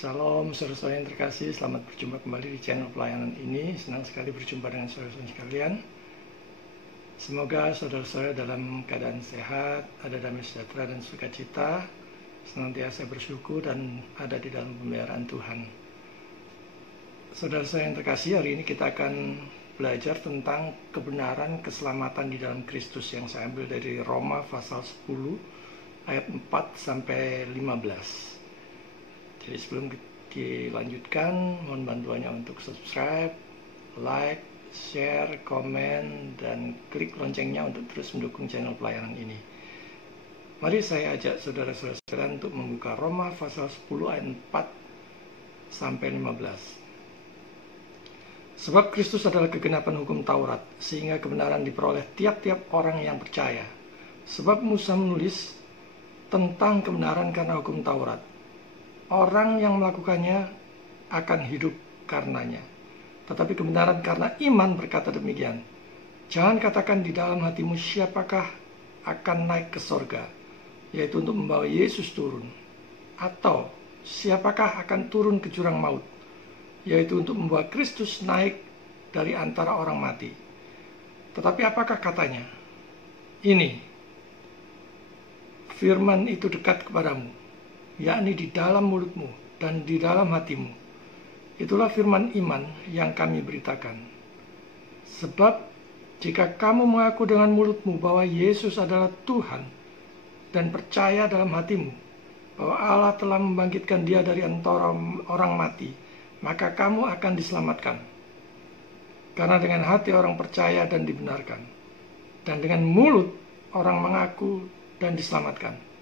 Shalom saudara-saudara yang terkasih, selamat berjumpa kembali di channel pelayanan ini. Senang sekali berjumpa dengan saudara-saudara sekalian. Semoga saudara-saudara dalam keadaan sehat, ada damai sejahtera dan sukacita, senantiasa bersyukur dan ada di dalam pemeliharaan Tuhan. Saudara-saudara yang terkasih, hari ini kita akan belajar tentang kebenaran keselamatan di dalam Kristus yang saya ambil dari Roma pasal 10 ayat 4 sampai 15. Jadi sebelum dilanjutkan, mohon bantuannya untuk subscribe, like, share, komen, dan klik loncengnya untuk terus mendukung channel pelayanan ini. Mari saya ajak saudara-saudara sekalian untuk membuka Roma pasal 10 ayat 4 sampai 15. Sebab Kristus adalah kegenapan hukum Taurat, sehingga kebenaran diperoleh tiap-tiap orang yang percaya. Sebab Musa menulis tentang kebenaran karena hukum Taurat. Orang yang melakukannya akan hidup karenanya. Tetapi kebenaran karena iman berkata demikian. Jangan katakan di dalam hatimu siapakah akan naik ke sorga, yaitu untuk membawa Yesus turun. Atau siapakah akan turun ke jurang maut, yaitu untuk membawa Kristus naik dari antara orang mati. Tetapi apakah katanya? Ini, firman itu dekat kepadamu, yakni di dalam mulutmu dan di dalam hatimu. Itulah firman iman yang kami beritakan. Sebab jika kamu mengaku dengan mulutmu bahwa Yesus adalah Tuhan dan percaya dalam hatimu bahwa Allah telah membangkitkan dia dari antara orang mati, maka kamu akan diselamatkan. Karena dengan hati orang percaya dan dibenarkan, dan dengan mulut orang mengaku dan diselamatkan.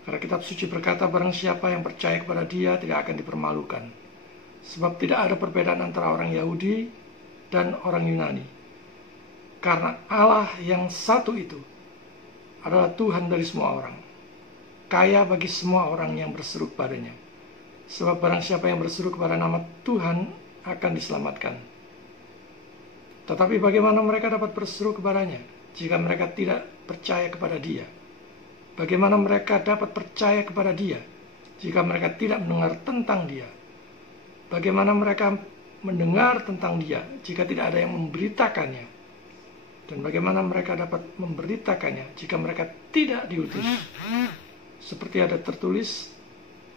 Karena kitab suci berkata, barang siapa yang percaya kepada dia tidak akan dipermalukan. Sebab tidak ada perbedaan antara orang Yahudi dan orang Yunani. Karena Allah yang satu itu adalah Tuhan dari semua orang, kaya bagi semua orang yang berseru kepadanya. Sebab barang siapa yang berseru kepada nama Tuhan akan diselamatkan. Tetapi bagaimana mereka dapat berseru kepadanya jika mereka tidak percaya kepada dia? Bagaimana mereka dapat percaya kepada dia jika mereka tidak mendengar tentang dia? Bagaimana mereka mendengar tentang dia jika tidak ada yang memberitakannya? Dan bagaimana mereka dapat memberitakannya jika mereka tidak diutus? Seperti ada tertulis,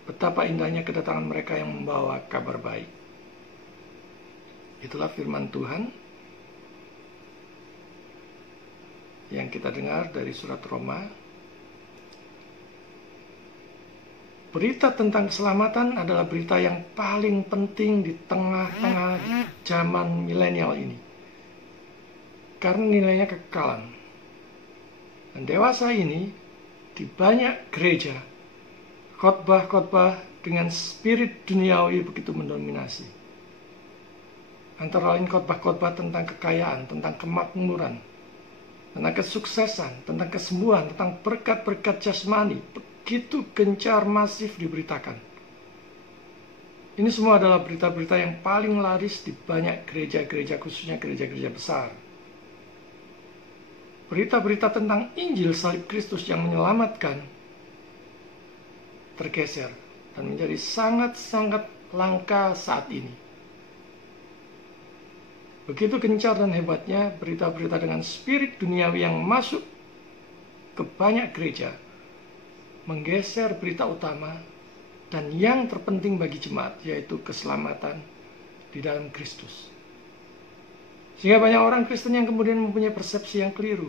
betapa indahnya kedatangan mereka yang membawa kabar baik. Itulah firman Tuhan yang kita dengar dari surat Roma. Berita tentang keselamatan adalah berita yang paling penting di tengah-tengah zaman milenial ini. Karena nilainya kekekalan. Dan dewasa ini, di banyak gereja, khotbah-khotbah dengan spirit duniawi begitu mendominasi. Antara lain khotbah-khotbah tentang kekayaan, tentang kemakmuran, tentang kesuksesan, tentang kesembuhan, tentang berkat-berkat jasmani, begitu gencar masif diberitakan. Ini semua adalah berita-berita yang paling laris di banyak gereja-gereja, khususnya gereja-gereja besar. Berita-berita tentang Injil salib Kristus yang menyelamatkan tergeser dan menjadi sangat-sangat langka saat ini. Begitu gencar dan hebatnya berita-berita dengan spirit duniawi yang masuk ke banyak gereja, menggeser berita utama dan yang terpenting bagi jemaat, yaitu keselamatan di dalam Kristus. Sehingga banyak orang Kristen yang kemudian mempunyai persepsi yang keliru,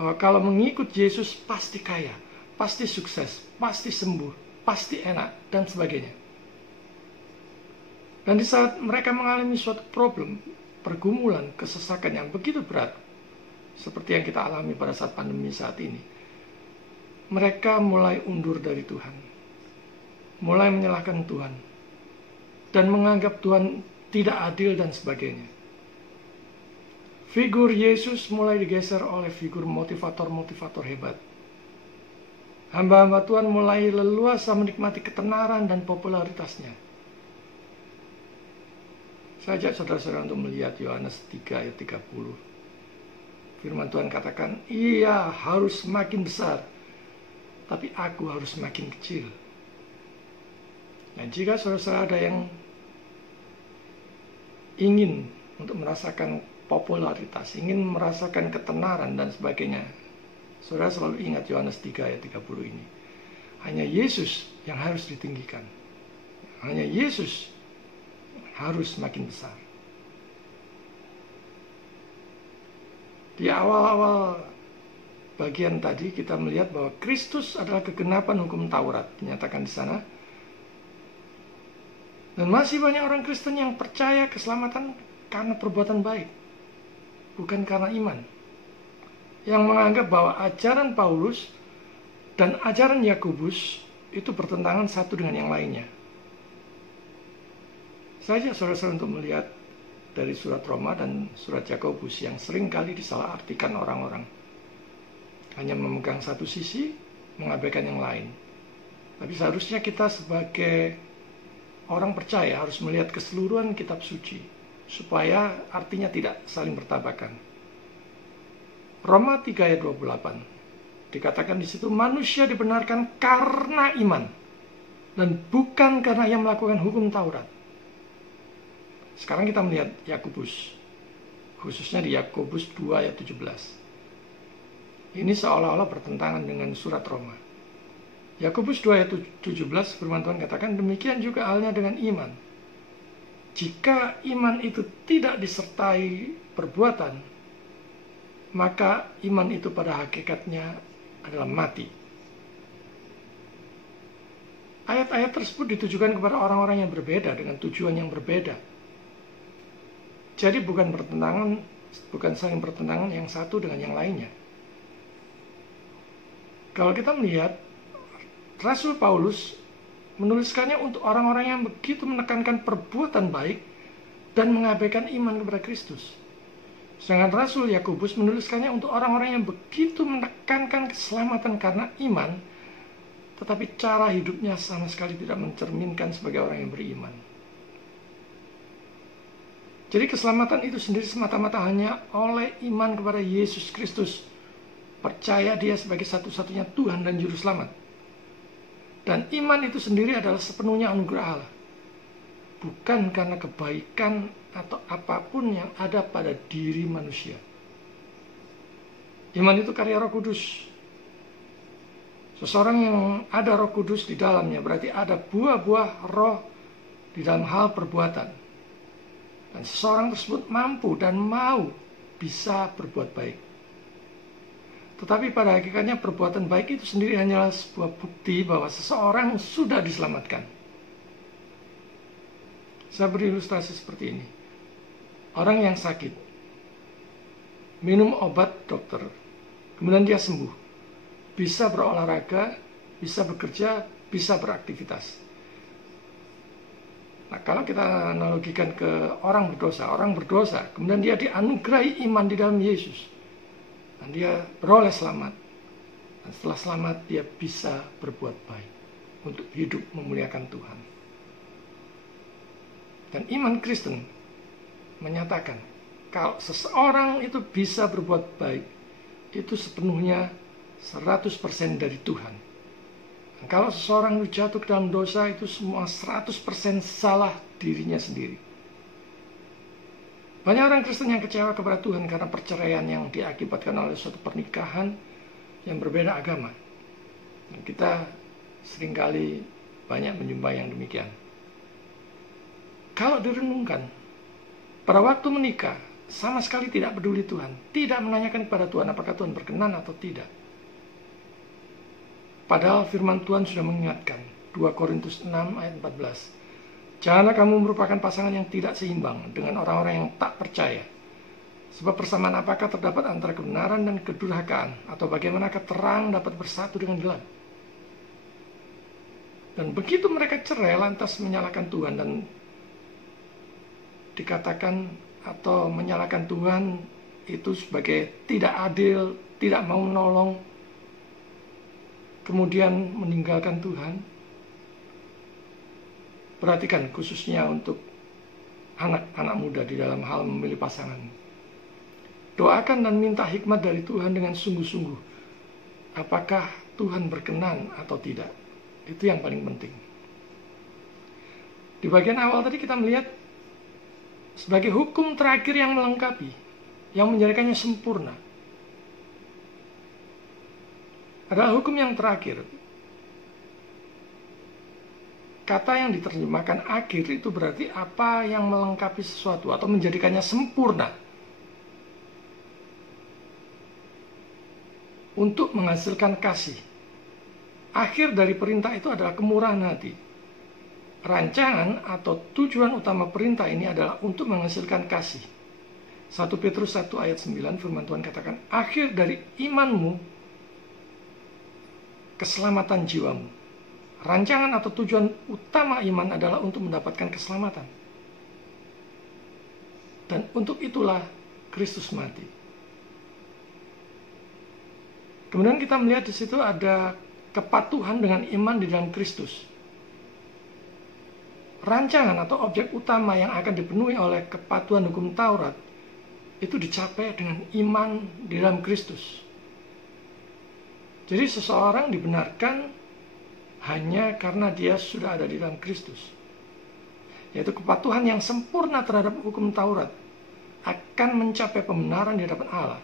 bahwa kalau mengikut Yesus pasti kaya, pasti sukses, pasti sembuh, pasti enak, dan sebagainya. Dan di saat mereka mengalami suatu problem, pergumulan, kesesakan yang begitu berat, seperti yang kita alami pada saat pandemi saat ini, mereka mulai undur dari Tuhan, mulai menyalahkan Tuhan, dan menganggap Tuhan tidak adil dan sebagainya. Figur Yesus mulai digeser oleh figur motivator-motivator hebat. Hamba-hamba Tuhan mulai leluasa menikmati ketenaran dan popularitasnya. Saya ajak saudara-saudara untuk melihat Yohanes 3 ayat 30. Firman Tuhan katakan, ia harus semakin besar, tapi aku harus semakin kecil. Nah, jika saudara-saudara ada yang ingin untuk merasakan popularitas, ingin merasakan ketenaran dan sebagainya, saudara selalu ingat Yohanes 3 ayat 30 ini. Hanya Yesus yang harus ditinggikan. Hanya Yesus harus makin besar. Di awal-awal bagian tadi kita melihat bahwa Kristus adalah kegenapan hukum Taurat, dinyatakan di sana. Dan masih banyak orang Kristen yang percaya keselamatan karena perbuatan baik, bukan karena iman. Yang menganggap bahwa ajaran Paulus dan ajaran Yakobus itu bertentangan satu dengan yang lainnya. Saya ajak saudara-saudara untuk melihat dari surat Roma dan surat Yakobus yang sering kali disalahartikan orang-orang. Hanya memegang satu sisi, mengabaikan yang lain. Tapi seharusnya kita sebagai orang percaya harus melihat keseluruhan kitab suci, supaya artinya tidak saling bertabrakan. Roma 3 ayat 28 dikatakan di situ, manusia dibenarkan karena iman dan bukan karena ia melakukan hukum Taurat. Sekarang kita melihat Yakobus, khususnya di Yakobus 2 ayat 17. Ini seolah-olah bertentangan dengan surat Roma. Yakobus 2 ayat 17 firman Tuhan katakan, demikian juga halnya dengan iman. Jika iman itu tidak disertai perbuatan, maka iman itu pada hakikatnya adalah mati. Ayat-ayat tersebut ditujukan kepada orang-orang yang berbeda dengan tujuan yang berbeda. Jadi bukan saling bertentangan yang satu dengan yang lainnya. Kalau kita melihat Rasul Paulus menuliskannya untuk orang-orang yang begitu menekankan perbuatan baik dan mengabaikan iman kepada Kristus. Sedangkan Rasul Yakobus menuliskannya untuk orang-orang yang begitu menekankan keselamatan karena iman, tetapi cara hidupnya sama sekali tidak mencerminkan sebagai orang yang beriman. Jadi keselamatan itu sendiri semata-mata hanya oleh iman kepada Yesus Kristus. Percaya dia sebagai satu-satunya Tuhan dan Juru Selamat. Dan iman itu sendiri adalah sepenuhnya anugerah Allah. Bukan karena kebaikan atau apapun yang ada pada diri manusia. Iman itu karya Roh Kudus. Seseorang yang ada Roh Kudus di dalamnya berarti ada buah-buah roh di dalam hal perbuatan. Dan seseorang tersebut mampu dan mau bisa berbuat baik. Tetapi pada hakikatnya perbuatan baik itu sendiri hanyalah sebuah bukti bahwa seseorang sudah diselamatkan. Saya beri ilustrasi seperti ini. Orang yang sakit, minum obat dokter, kemudian dia sembuh. Bisa berolahraga, bisa bekerja, bisa beraktivitas. Nah, kalau kita analogikan ke orang berdosa, kemudian dia dianugerahi iman di dalam Yesus. Dan dia beroleh selamat. Dan setelah selamat dia bisa berbuat baik untuk hidup memuliakan Tuhan. Dan iman Kristen menyatakan kalau seseorang itu bisa berbuat baik, itu sepenuhnya 100% dari Tuhan. Dan kalau seseorang itu jatuh ke dalam dosa, itu semua 100% salah dirinya sendiri. Banyak orang Kristen yang kecewa kepada Tuhan karena perceraian yang diakibatkan oleh suatu pernikahan yang berbeda agama. Dan kita seringkali banyak menjumpai yang demikian. Kalau direnungkan, pada waktu menikah, sama sekali tidak peduli Tuhan. Tidak menanyakan kepada Tuhan apakah Tuhan berkenan atau tidak. Padahal firman Tuhan sudah mengingatkan, 2 Korintus 6 ayat 14. Janganlah kamu merupakan pasangan yang tidak seimbang dengan orang-orang yang tak percaya. Sebab persamaan apakah terdapat antara kebenaran dan kedurhakaan? Atau bagaimanakah terang dapat bersatu dengan gelap? Dan begitu mereka cerai lantas menyalahkan Tuhan dan dikatakan atau menyalahkan Tuhan itu sebagai tidak adil, tidak mau menolong, kemudian meninggalkan Tuhan. Perhatikan khususnya untuk anak-anak muda di dalam hal memilih pasangan. Doakan dan minta hikmat dari Tuhan dengan sungguh-sungguh. Apakah Tuhan berkenan atau tidak? Itu yang paling penting. Di bagian awal tadi kita melihat sebagai hukum terakhir yang melengkapi, yang menjadikannya sempurna, adalah hukum yang terakhir. Kata yang diterjemahkan akhir itu berarti apa yang melengkapi sesuatu atau menjadikannya sempurna untuk menghasilkan kasih. Akhir dari perintah itu adalah kemurahan hati. Rancangan atau tujuan utama perintah ini adalah untuk menghasilkan kasih. 1 Petrus 1 ayat 9 firman Tuhan katakan, akhir dari imanmu, keselamatan jiwamu. Rancangan atau tujuan utama iman adalah untuk mendapatkan keselamatan. Dan untuk itulah Kristus mati. Kemudian kita melihat di situ ada kepatuhan dengan iman di dalam Kristus. Rancangan atau objek utama yang akan dipenuhi oleh kepatuhan hukum Taurat itu dicapai dengan iman di dalam Kristus. Jadi seseorang dibenarkan hanya karena dia sudah ada di dalam Kristus. Yaitu kepatuhan yang sempurna terhadap hukum Taurat akan mencapai pembenaran di hadapan Allah,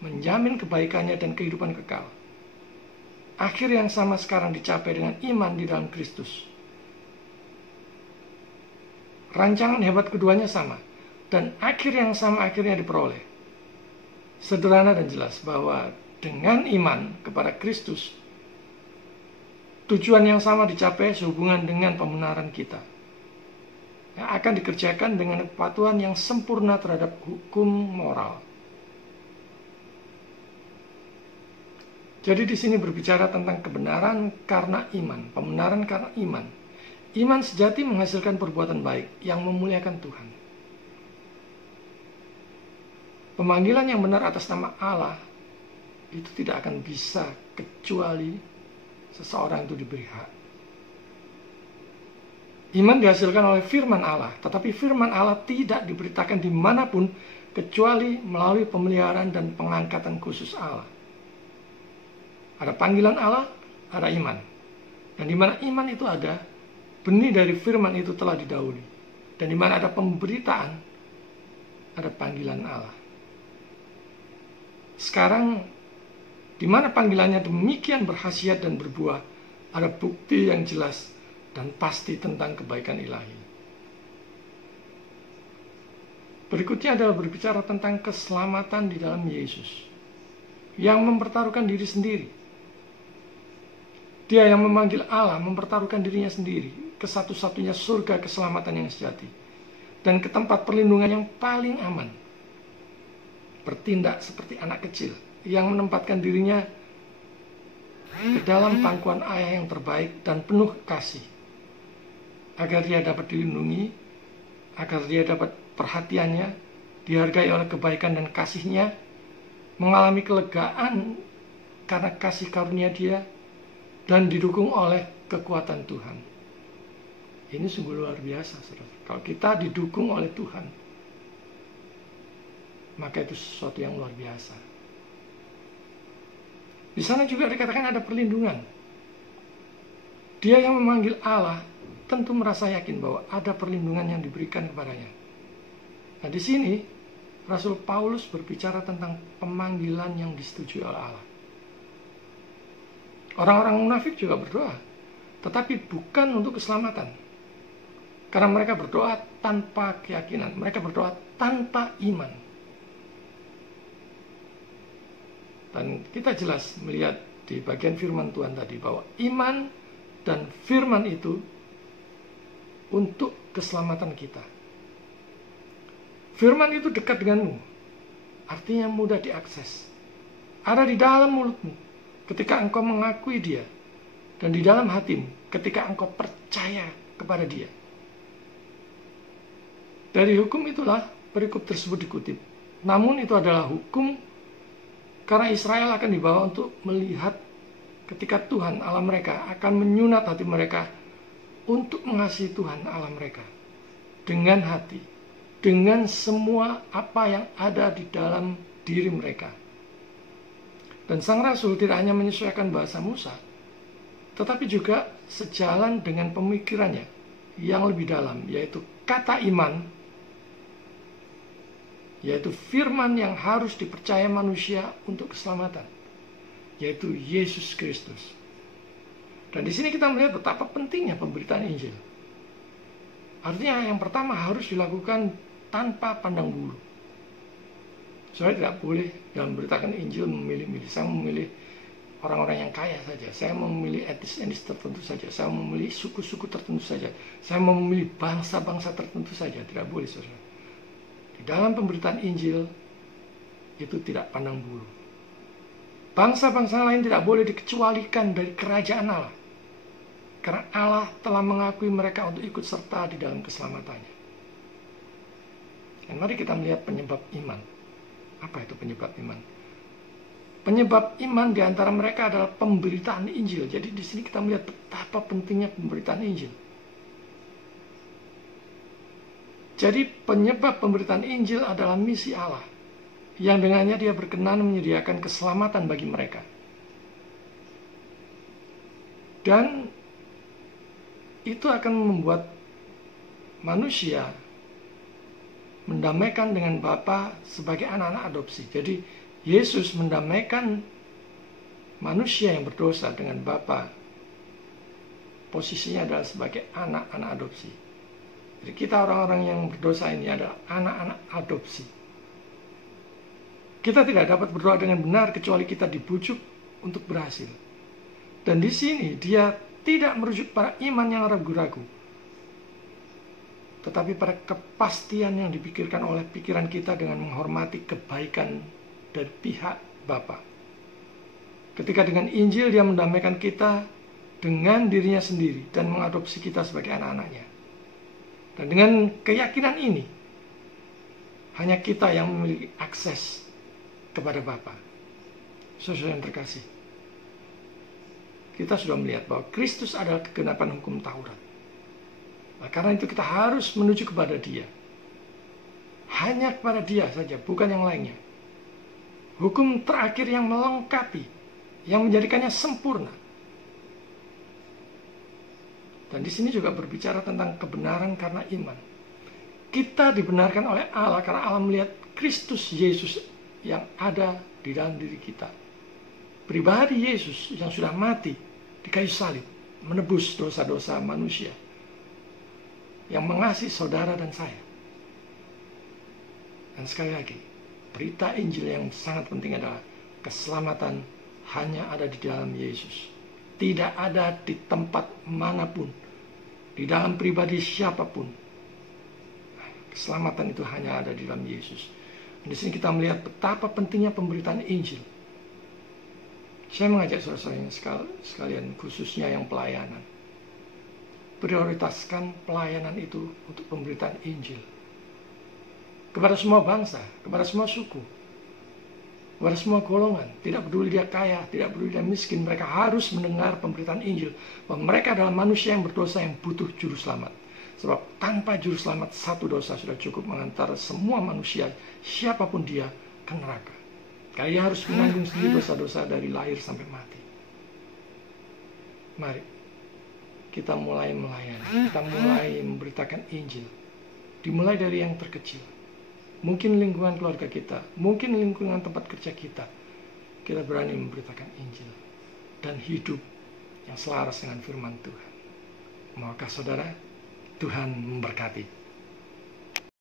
menjamin kebaikannya dan kehidupan kekal. Akhir yang sama sekarang dicapai dengan iman di dalam Kristus. Rancangan hebat keduanya sama, dan akhir yang sama akhirnya diperoleh. Sederhana dan jelas bahwa dengan iman kepada Kristus, tujuan yang sama dicapai sehubungan dengan pembenaran kita, yang akan dikerjakan dengan kepatuhan yang sempurna terhadap hukum moral. Jadi di sini berbicara tentang kebenaran karena iman, pembenaran karena iman. Iman sejati menghasilkan perbuatan baik yang memuliakan Tuhan. Pemanggilan yang benar atas nama Allah itu tidak akan bisa kecuali seseorang itu diberi hak. Iman dihasilkan oleh firman Allah, tetapi firman Allah tidak diberitakan dimanapun kecuali melalui pemeliharaan dan pengangkatan khusus Allah. Ada panggilan Allah, ada iman. Dan di mana iman itu ada, benih dari firman itu telah didahului. Dan di mana ada pemberitaan, ada panggilan Allah. Sekarang, di mana panggilannya demikian berkhasiat dan berbuah, ada bukti yang jelas dan pasti tentang kebaikan ilahi. Berikutnya adalah berbicara tentang keselamatan di dalam Yesus, yang mempertaruhkan diri sendiri. Dia yang memanggil Allah mempertaruhkan dirinya sendiri ke satu-satunya surga keselamatan yang sejati dan ke tempat perlindungan yang paling aman. Bertindak seperti anak kecil yang menempatkan dirinya ke dalam pangkuan ayah yang terbaik dan penuh kasih, agar dia dapat dilindungi, agar dia dapat perhatiannya, dihargai oleh kebaikan dan kasihnya, mengalami kelegaan karena kasih karunia dia, dan didukung oleh kekuatan Tuhan. Ini sungguh luar biasa, saudara. Kalau kita didukung oleh Tuhan, maka itu sesuatu yang luar biasa. Di sana juga dikatakan ada perlindungan. Dia yang memanggil Allah tentu merasa yakin bahwa ada perlindungan yang diberikan kepadanya. Nah, di sini Rasul Paulus berbicara tentang pemanggilan yang disetujui oleh Allah. Orang-orang munafik juga berdoa, tetapi bukan untuk keselamatan. Karena mereka berdoa tanpa keyakinan, mereka berdoa tanpa iman. Dan kita jelas melihat di bagian firman Tuhan tadi bahwa iman dan firman itu untuk keselamatan kita. Firman itu dekat denganmu, artinya mudah diakses. Ada di dalam mulutmu ketika engkau mengakui dia, dan di dalam hatimu ketika engkau percaya kepada dia. Dari hukum itulah perikop tersebut dikutip. Namun itu adalah hukum karena Israel akan dibawa untuk melihat ketika Tuhan Allah mereka akan menyunat hati mereka untuk mengasihi Tuhan Allah mereka dengan hati, dengan semua apa yang ada di dalam diri mereka. Dan sang rasul tidak hanya menyesuaikan bahasa Musa, tetapi juga sejalan dengan pemikirannya, yang lebih dalam, yaitu kata iman, yaitu firman yang harus dipercaya manusia untuk keselamatan, yaitu Yesus Kristus. Dan di sini kita melihat betapa pentingnya pemberitaan Injil. Artinya yang pertama harus dilakukan tanpa pandang bulu. Saya tidak boleh dalam memberitakan Injil memilih-milih. Saya memilih orang-orang yang kaya saja. Saya memilih etnis tertentu saja. Saya memilih suku-suku tertentu saja. Saya memilih bangsa-bangsa tertentu saja. Tidak boleh, saudara. Di dalam pemberitaan Injil itu tidak pandang bulu. Bangsa-bangsa lain tidak boleh dikecualikan dari kerajaan Allah. Karena Allah telah mengakui mereka untuk ikut serta di dalam keselamatannya. Dan mari kita melihat penyebab iman. Apa itu penyebab iman? Penyebab iman di antara mereka adalah pemberitaan Injil. Jadi di sini kita melihat betapa pentingnya pemberitaan Injil. Jadi penyebab pemberitaan Injil adalah misi Allah, yang dengannya Dia berkenan menyediakan keselamatan bagi mereka. Dan itu akan membuat manusia mendamaikan dengan Bapa sebagai anak-anak adopsi. Jadi Yesus mendamaikan manusia yang berdosa dengan Bapa. Posisinya adalah sebagai anak-anak adopsi. Jadi kita orang-orang yang berdosa ini adalah anak-anak adopsi. Kita tidak dapat berdoa dengan benar kecuali kita dibujuk untuk berhasil. Dan di sini Dia tidak merujuk pada iman yang ragu-ragu, tetapi pada kepastian yang dipikirkan oleh pikiran kita dengan menghormati kebaikan dari pihak Bapa. Ketika dengan Injil Dia mendamaikan kita dengan dirinya sendiri dan mengadopsi kita sebagai anak-anaknya. Dan dengan keyakinan ini, hanya kita yang memiliki akses kepada Bapa. Saudara yang terkasih, kita sudah melihat bahwa Kristus adalah kegenapan hukum Taurat. Nah, karena itu kita harus menuju kepada Dia. Hanya kepada Dia saja, bukan yang lainnya. Hukum terakhir yang melengkapi, yang menjadikannya sempurna. Dan di sini juga berbicara tentang kebenaran karena iman. Kita dibenarkan oleh Allah karena Allah melihat Kristus Yesus yang ada di dalam diri kita. Pribadi Yesus yang sudah mati di kayu salib, menebus dosa-dosa manusia, yang mengasihi saudara dan saya. Dan sekali lagi, berita Injil yang sangat penting adalah keselamatan hanya ada di dalam Yesus. Tidak ada di tempat manapun, di dalam pribadi siapapun. Keselamatan itu hanya ada di dalam Yesus. Dan di sini kita melihat betapa pentingnya pemberitaan Injil. Saya mengajak saudara-saudara sekalian, khususnya yang pelayanan, prioritaskan pelayanan itu untuk pemberitaan Injil. Kepada semua bangsa, kepada semua suku, kepada semua golongan, tidak peduli dia kaya, tidak peduli dia miskin, mereka harus mendengar pemberitaan Injil, bahwa mereka adalah manusia yang berdosa yang butuh juru selamat. Sebab tanpa juru selamat, satu dosa sudah cukup mengantar semua manusia, siapapun dia, ke neraka. Karena dia harus menanggung sendiri dosa-dosa dari lahir sampai mati. Mari kita mulai melayani, kita mulai memberitakan Injil. Dimulai dari yang terkecil. Mungkin lingkungan keluarga kita, mungkin lingkungan tempat kerja kita. Kita berani memberitakan Injil dan hidup yang selaras dengan firman Tuhan. Maukah saudara? Tuhan memberkati.